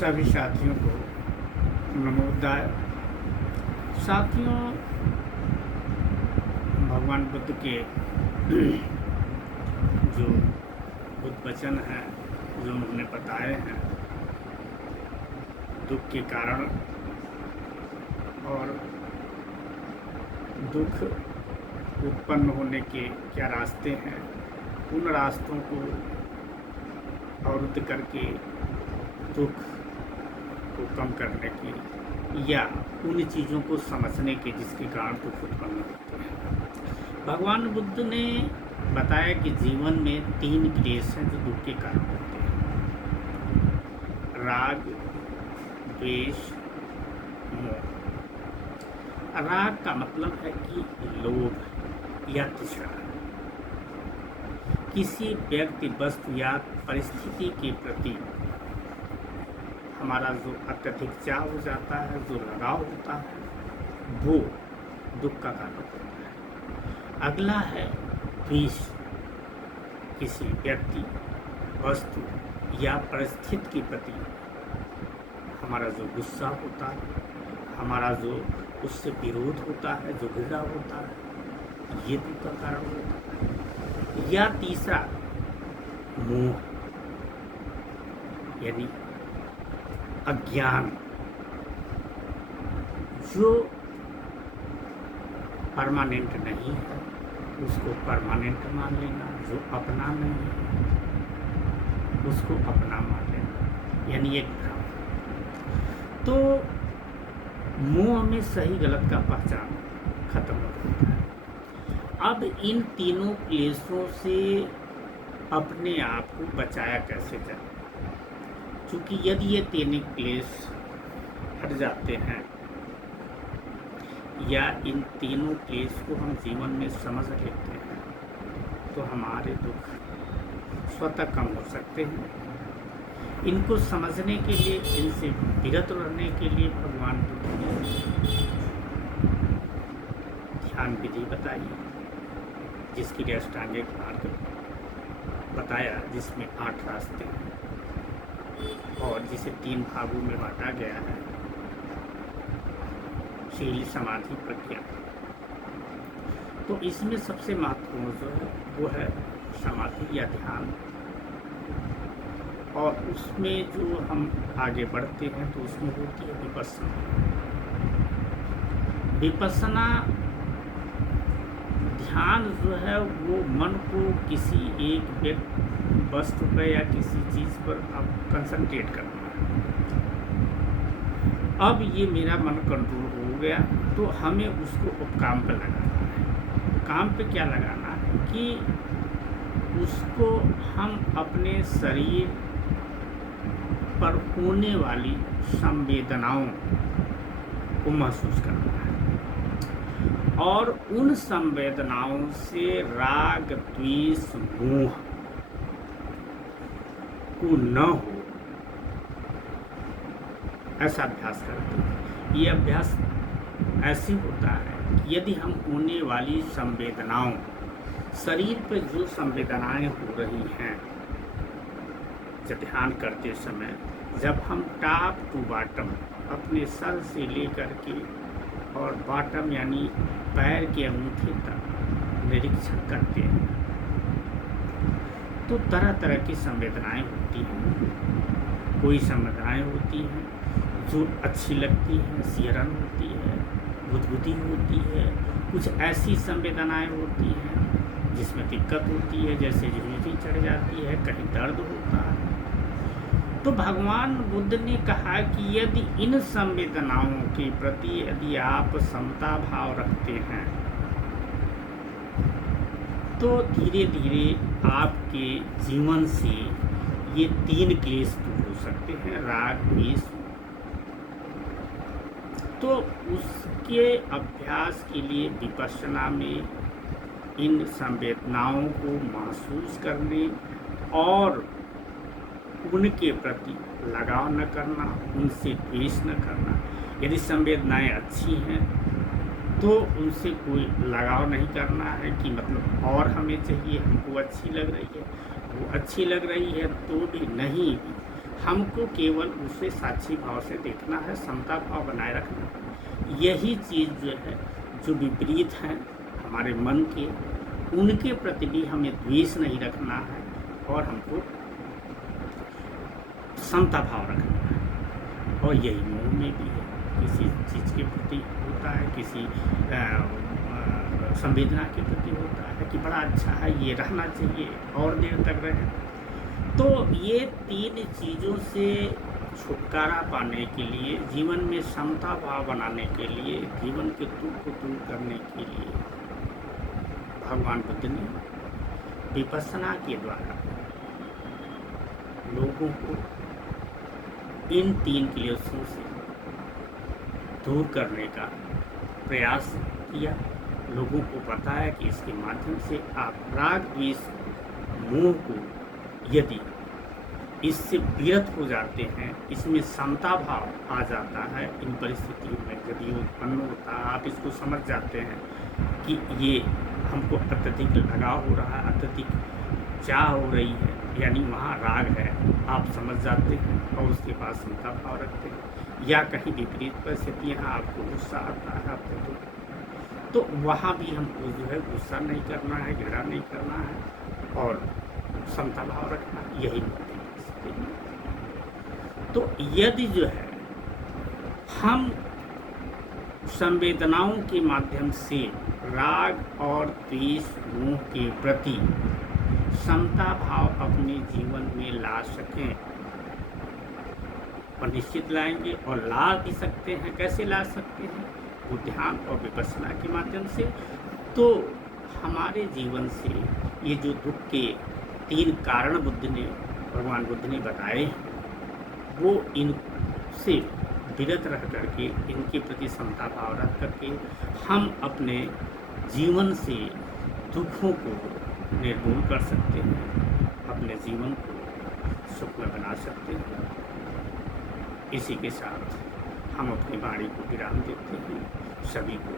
सभी साथियों को नमोदाय। साथियों, भगवान बुद्ध के जो बुद्ध वचन हैं, जो उन्होंने बताए हैं, दुख के कारण और दुख उत्पन्न होने के क्या रास्ते हैं, उन रास्तों को अवरुद्ध करके दुख को कम करने की या उन चीज़ों को समझने के जिसके कारण दुख उत्पन्न होते हैं। भगवान बुद्ध ने बताया कि जीवन में 3 क्लेश हैं जो दुख के कारण होते हैं: राग, द्वेष, मोह। राग का मतलब है कि लोभ या तृष्णा, किसी व्यक्ति, वस्तु या परिस्थिति के प्रति हमारा जो अत्यधिक चाव हो जाता है, जो लगाव होता है, वो दुख का कारण होता है। अगला है द्वेष, किसी व्यक्ति, वस्तु या परिस्थिति के प्रति हमारा जो गुस्सा होता है, हमारा जो उससे विरोध होता है, जो घृणा होता है, ये दुख का कारण होता है। या तीसरा मोह, यानी अज्ञान, जो परमानेंट नहीं है उसको परमानेंट मान लेना, जो अपना नहीं है उसको अपना मान लेना, यानी एक भ्रम। तो मोह में सही गलत का पहचान खत्म हो जाता है। अब इन तीनों क्लेशों से अपने आप को बचाया कैसे जाए? क्योंकि यदि ये तीनों क्लेश हट जाते हैं या इन तीनों क्लेश को हम जीवन में समझ लेते हैं तो हमारे दुख स्वतः कम हो सकते हैं। इनको समझने के लिए, इनसे विरत रहने के लिए भगवान बुद्ध ने ध्यान विधि बताई, जिसकी लिए अष्टांगिक मार्ग बताया, जिसमें 8 रास्ते हैं और जिसे 3 भागों में बांटा गया है: शील, समाधि, प्रज्ञा। तो इसमें सबसे महत्वपूर्ण जो है वो है समाधि या ध्यान, और उसमें जो हम आगे बढ़ते हैं तो उसमें होती है विपस्सना। विपस्सना ध्यान जो है वो मन को किसी एक वस्तु पर या किसी चीज़ पर अब कंसंट्रेट करना है। अब ये मेरा मन कंट्रोल हो गया तो हमें उसको अब काम पर लगाना है। काम पे क्या लगाना है कि उसको हम अपने शरीर पर होने वाली संवेदनाओं को महसूस करना है और उन संवेदनाओं से राग, द्वेष, मोह को न हो, ऐसा अभ्यास करते हैं। ये अभ्यास ऐसे होता है कि यदि हम होने वाली संवेदनाओं, शरीर पर जो संवेदनाएं हो रही हैं, जब ध्यान करते समय जब हम टॉप टू बॉटम अपने सर से लेकर के और बॉटम यानी पैर के अंगूठे तक निरीक्षण करते हैं तो तरह तरह की संवेदनाएं होती हैं। कोई संवेदनाएं होती हैं जो अच्छी लगती हैं, सिहरन होती है, गुदगुदी होती है। कुछ ऐसी संवेदनाएं होती हैं जिसमें दिक्कत होती है, जैसे झुर्री चढ़ जाती है, कहीं दर्द होता है। तो भगवान बुद्ध ने कहा कि यदि इन संवेदनाओं के प्रति यदि आप समता भाव रखते हैं तो धीरे धीरे आपके जीवन से ये 3 क्लेश दूर हो सकते हैं: राग, द्वेष। तो उसके अभ्यास के लिए विपस्सना में इन संवेदनाओं को महसूस करने और उनके प्रति लगाव न करना, उनसे द्वेष न करना। यदि संवेदनाएं अच्छी हैं तो उनसे कोई लगाव नहीं करना है कि मतलब और हमें चाहिए, हमको अच्छी लग रही है, वो अच्छी लग रही है तो भी नहीं, हमको केवल उसे साक्षी भाव से देखना है, समता भाव बनाए रखना है। यही चीज़ जो है, जो विपरीत हैं हमारे मन के, उनके प्रति भी हमें द्वेष नहीं रखना है और हमको समता भाव रखना है। और यही मोह में भी है, किसी चीज़ के प्रति होता है, किसी संवेदना के प्रति होता है कि बड़ा अच्छा है, ये रहना चाहिए और देर तक रहे। तो ये 3 चीज़ों से छुटकारा पाने के लिए, जीवन में समता भाव बनाने के लिए, जीवन के दुख को दूर करने के लिए भगवान बुद्ध ने विपश्यना के द्वारा लोगों को इन 3 क्लेशों से दूर करने का प्रयास किया। लोगों को पता है कि इसके माध्यम से आप राग द्वेष मोह को यदि इससे विरत हो जाते हैं, इसमें समता भाव आ जाता है, इन परिस्थितियों में जब ये उत्पन्न होता है, आप इसको समझ जाते हैं कि ये हमको अत्यधिक लगाव हो रहा है, अत्यधिक चाह हो रही है, यानी वहाँ राग है, आप समझ जाते हैं और उसके बाद समता भाव रखते हैं। या कहीं विपरीत परिस्थितियाँ, आपको गुस्सा आता है, आपको तो वहाँ भी हमको जो है गुस्सा नहीं करना है, घृणा नहीं करना है और समता भाव रखना, यही मुक्ति है। तो यदि जो है हम संवेदनाओं के माध्यम से राग और द्वेष मोह के प्रति समता भाव अपने जीवन में ला सकें, और निश्चित लाएंगे और ला भी सकते हैं। कैसे ला सकते हैं? वो ध्यान और विपश्यना के माध्यम से। तो हमारे जीवन से ये जो दुख के 3 कारण भगवान बुद्ध ने बताए, वो इनसे विरत रह करके, इनके प्रति समता भाव रख करके हम अपने जीवन से दुखों को निर्मूल कर सकते हैं, अपने जीवन को सुखमय बना सकते हैं। इसी के साथ हम अपनी वाणी को विराम देते हैं। सभी को